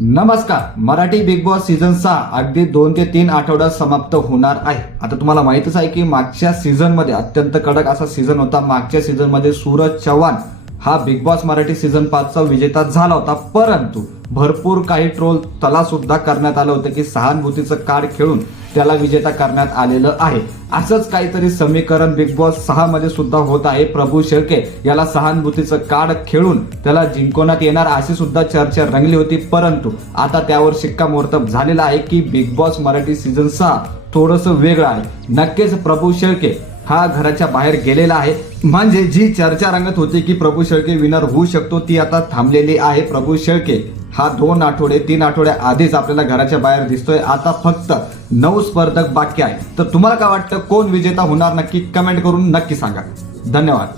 नमस्कार. Marathi big boss season 6 अगदी 2 ते 3 आठवड्यात समाप्त होणार आहे. आता तुम्हाला माहितच आहे की मागच्या सीझन मध्ये अत्यंत कडक असा सीझन होता. मागच्या सीझन मध्ये सूरज चव्हाण हा बिग बॉस मराठी सीझन 5 चा विजेता झाला होता. परंतु भरपूर काही ट्रोल त्याला सुद्धा करण्यात आलं होतं की सहानुभूतीचं कार्ड खेळून त्याला विजेता करण्यात आलेलं आहे. असंच काहीतरी समीकरण बिग बॉस 6 मध्ये सुद्धा होत आहे. प्रभू शेळके याला सहानुभूतीचं कार्ड खेळून त्याला जिंकवण्यात येणार अशी सुद्धा चर्चा रंगली होती. परंतु आता त्यावर शिक्कामोर्तब झालेला आहे की बिग बॉस मराठी सीझन 6 थोडंसं वेगळं आहे. नक्कीच प्रभू शेळके हा घराच्या बाहेर गेलेला आहे. म्हणजे जी चर्चा रंगत होती की प्रभू शेळके विनर होऊ शकतो ती आता थांबलेली आहे. प्रभू शेळके हा 2 आठवडे 3 आठवड्या आधीच आपल्याला घराच्या बाहेर दिसतोय. आता फक्त 9 स्पर्धक बाकी आहे. तर तुम्हाला काय वाटतं, कोण विजेता होणार? नक्की कमेंट करून नक्की सांगा. धन्यवाद.